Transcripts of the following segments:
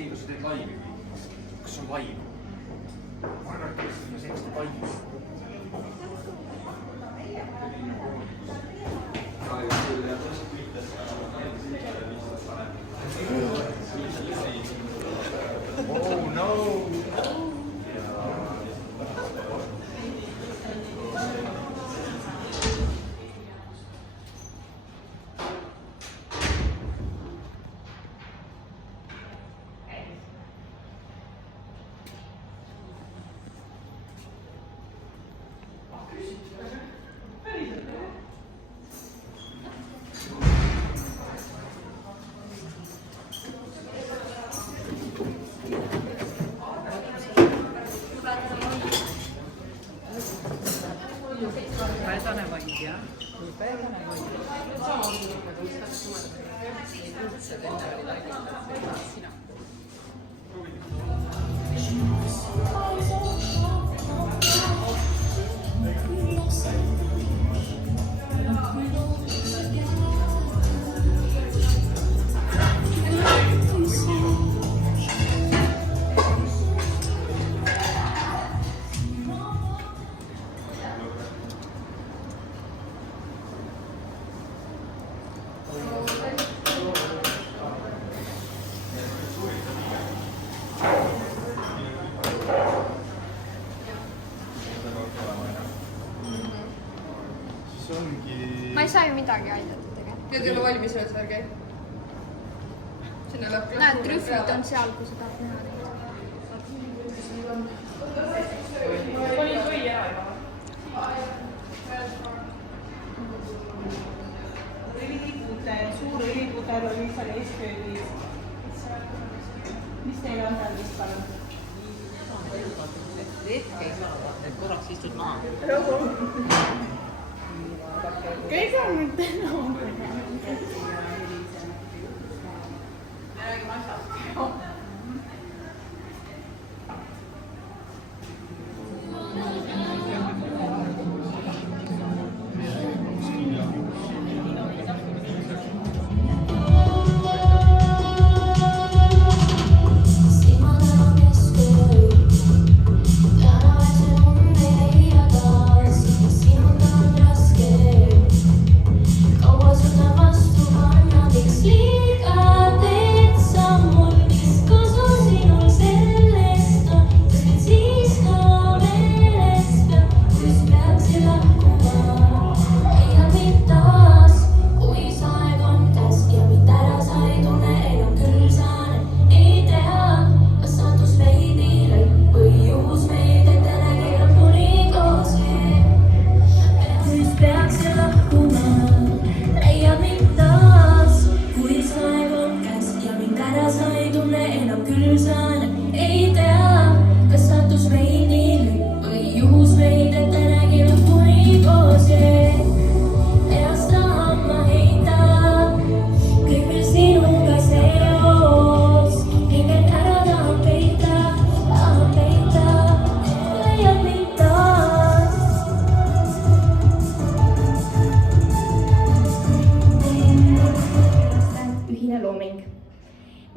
Priidu, sa teed laivi või? Kas on laiv? Ma arvan, et see on hästi palju. Oh no! Ma ei saa ju midagi aidata tegelikult. Need ei ole valmis üles, ärge. Sinna lõpp. Näed, trühvid on seal, kui sa tahad näha neid. Oli või ära juba? Suur õlipudel oli seal eesköölis. Mis teil on tarvis, palun? Hetke ei saa, et korraks istud maha. Kõik on nüüd täna. Räägime asjast.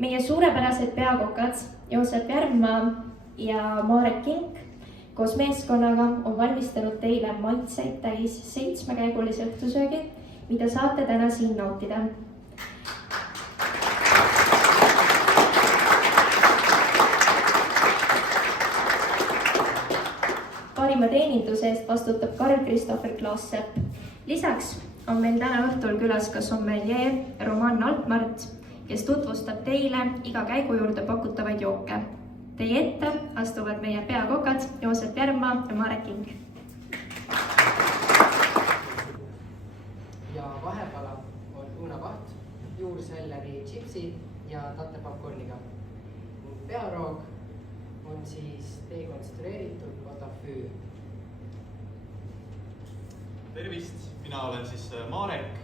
Meie suurepärased peakokad Joosep Järvmaa ja Marek Kink koos meeskonnaga on valmistanud teile maitseid täis 7-käigulise õhtusöögi, mida saate täna siin nautida. Parima teeninduse eest vastutab Karl-Kristoffer Klaassepp. Lisaks on meil täna õhtul külas ka sommelier Roman Altmart, kes tutvustab teile iga käigu juurde pakutavaid jooke. Teie ette astuvad meie peakokad Joosep Järvmaa ja Marek Kink. Ja vahepala on õunapaht, juurselleri chipsid ja tatte popcorniga. Pearoog on siis dekonstrueeritud otafüü. Tervist, mina olen siis Marek.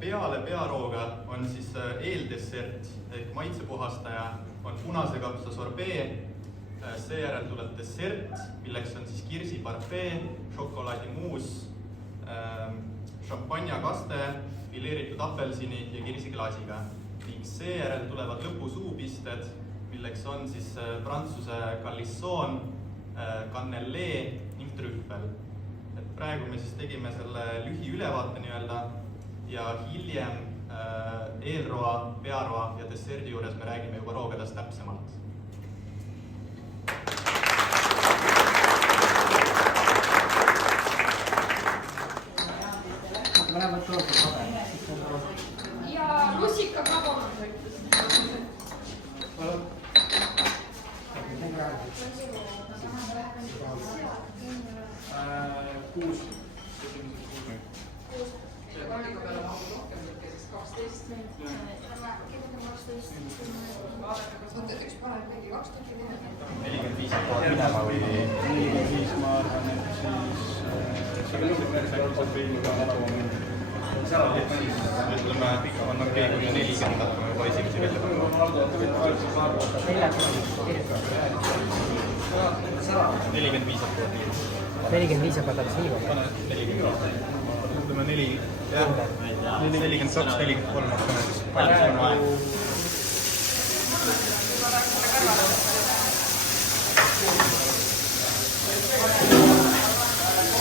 Peale pearooga on siis eeldessert ehk maitsepuhastaja on punase kapsa sorbee, seejärel tuleb dessert, milleks on siis kirsiparfee, šokolaadimuus, kaste fileeritud apelsini ja kirsiklaasiga ning seejärel tulevad lõpusuupisted, milleks on siis prantsuse calisson, cannellee ning trüffel. Et praegu me siis tegime selle lühiülevaate nii-öelda ja hiljem eelroa, pearoa ja desserdi juures me räägime juba roogadest täpsemalt. Ja rusikaga kogume. Kuus. Selle kaaniga peale mahub rohkem, siis 12. Vaadake, kas on üks parem kõigi 2 tükki teha. 45 hakkavad minema või? 45 ma arvan, et siis ütleme, on okei, kui 40 hakkame juba esimesi välja panema. 45 hakkavad nii. 45 hakkavad alles nii Pane 45. Ütleme 4, jah, 42, 43 hakkame siis palju siin vaja.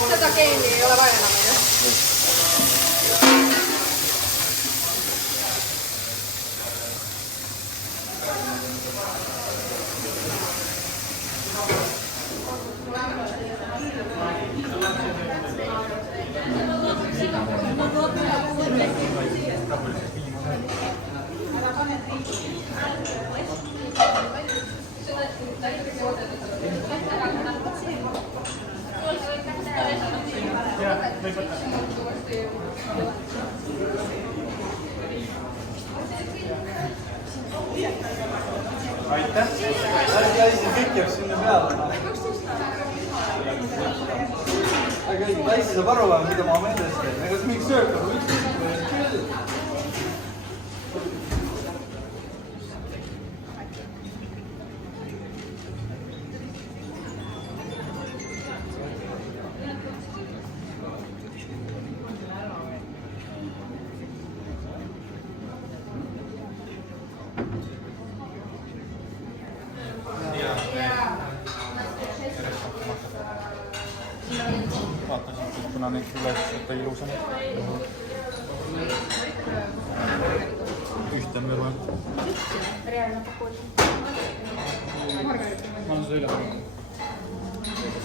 Seda geeni ei ole vaja enam, ju? aitäh! Kõik jääb sinna peale. Aga Laisi saab aru, mida ma meeles teen. Ega see mingi söök on, üks küll. Vaatasin, kuna neid üles võtta ilusamad. Ühte on veel vaja. Ma olen seda üle pannud.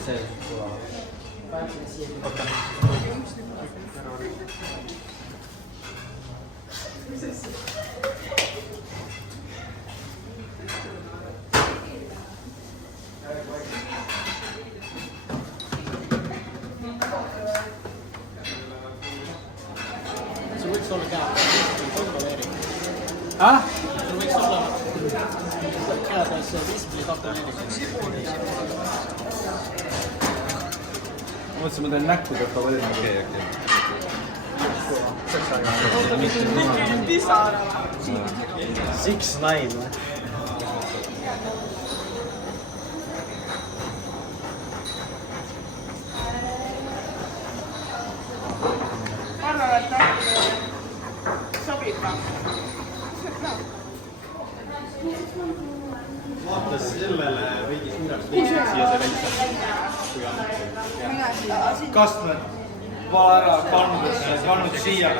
See võiks olla käe, sul võiks olla käepäes 5 mõtlesin, ma teen näkku tätoveerima. Okei. Pisara. 6'9" või? Arvan, et sobib ka. Vaatas sellele veidi suureks siia see väikse. Kastmed vala ära, pannud siia.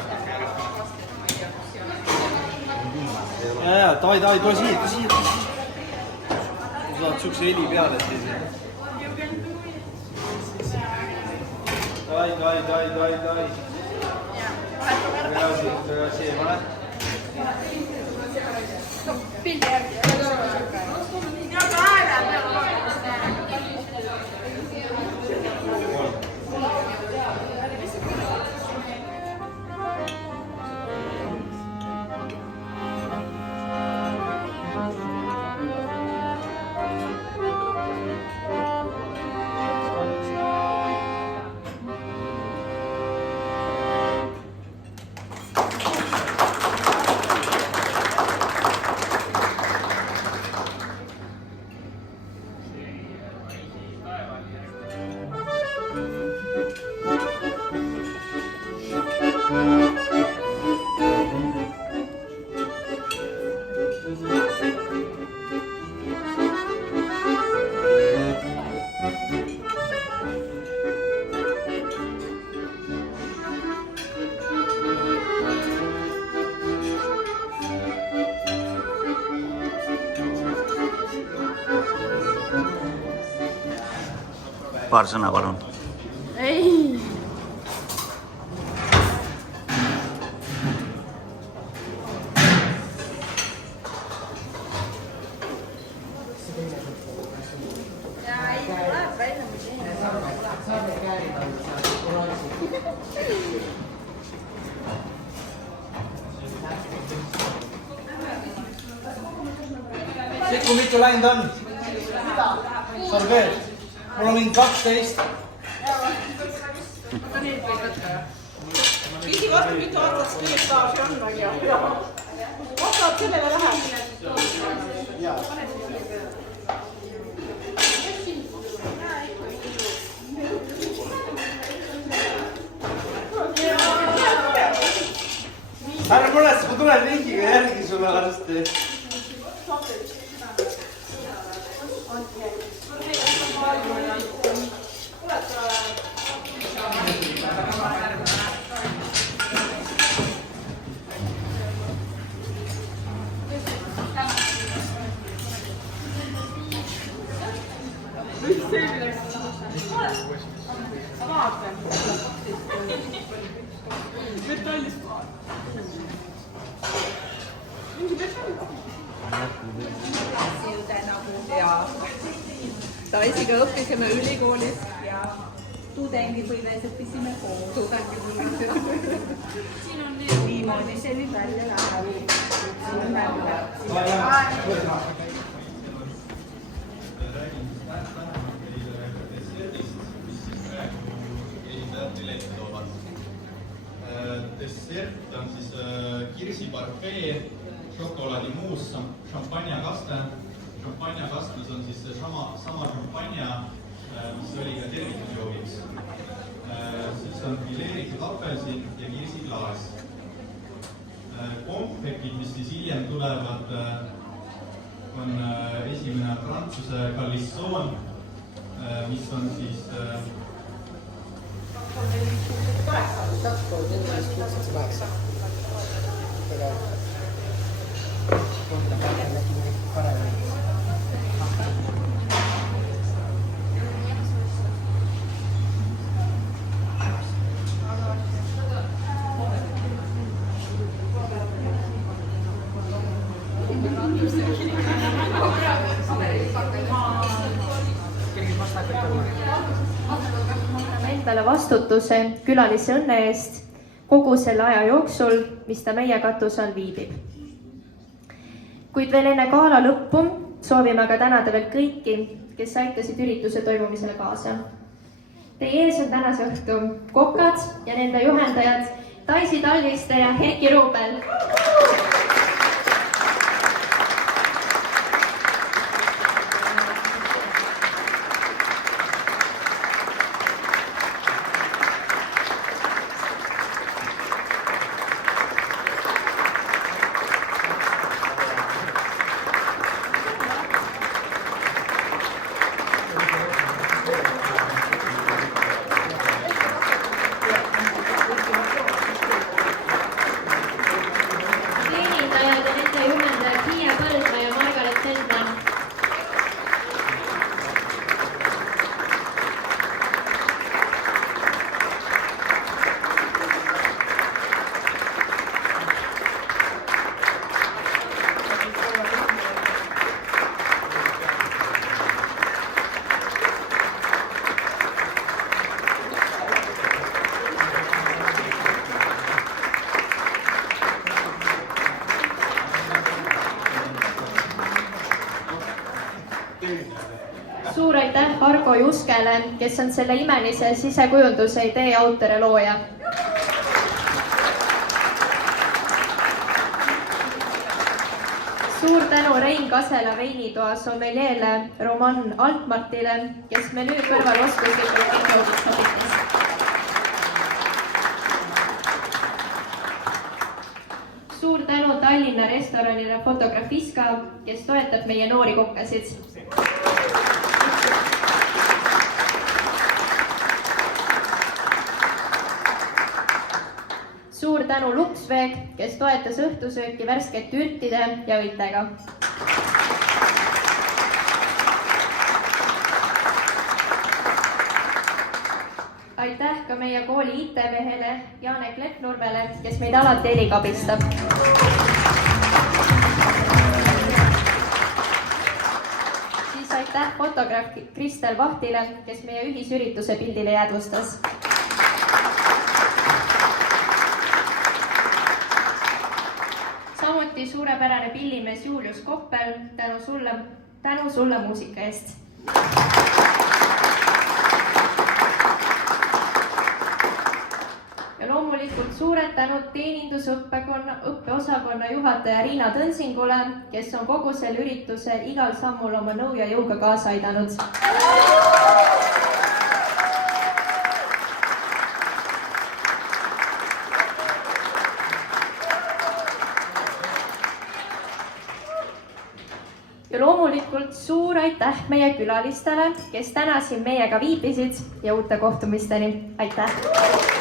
Davai, tule siia. Sa saad sihukese heli peale, et siis. Davai. Tagasi, pane. Pildi järgi. Ja ka ääre peal. Thank you. paar sõna, palun. ei. Siit, kui mitu läinud on? Sorbeet. Mul on mingi 12. Küsi vastu, mitu aastat staaži on, vägi. Vastavalt sellele läheb. Ära muretse, ma tulen ringiga järgi sulle varsti. Taisiga õppisime ülikoolis ja tudengipõlves õppisime koos. Tudengipõlves. Siin on niimoodi, see nüüd välja läheb. Dessert on siis kirsiparfee, šokolaadimuus, šampanjakaste. Šampanjakastes on siis sama šampanja, mis oli ka tervitusjoogiks. Siis on fileeritud apelsin ja kirsiklaas. Konfekid, mis siis hiljem tulevad, on esimene Prantsuse Calisson, mis on siis endale vastutuse külalise õnne eest kogu selle aja jooksul, mis ta meie katuse all viibib. Kuid veel enne gala lõppu soovime aga tänada veel kõiki, kes aitasid ürituse toimumisele kaasa. Teie ees on tänase õhtu kokad ja nende juhendajad Daisy Talviste ja Heiki Ruubel. Suur aitäh Argo Juskele, kes on selle imelise sisekujunduse idee autor ja looja. Suur tänu Rein Kasela veinitoa sommeljeele Roman Altmartile, kes menüü kõrval oskuslikult mikroobid sobitas. Suur tänu Tallinna restoranile Fotografiska, kes toetab meie noori kokkasid. Suur tänu Luksveeg, kes toetas õhtusööki värskete ürtide ja õitega. aitäh ka meie kooli IT-mehele Janek Leppnurmele, kes meid alati heliga abistab. Siis aitäh fotograaf Kristel Vahtile, kes meie ühisürituse pildile jäädvustas. Samuti suurepärane pillimees Julius Koppel, tänu sulle muusika eest. Ja loomulikult suured tänud teenindusõppeosakonna juhataja Riina Tõnsingule, kes on kogu sel üritusel igal sammul oma nõu ja jõuga kaasa aidanud. Ja loomulikult suur aitäh meie külalistele, kes täna siin meiega viibisid ja uute kohtumisteni. Aitäh!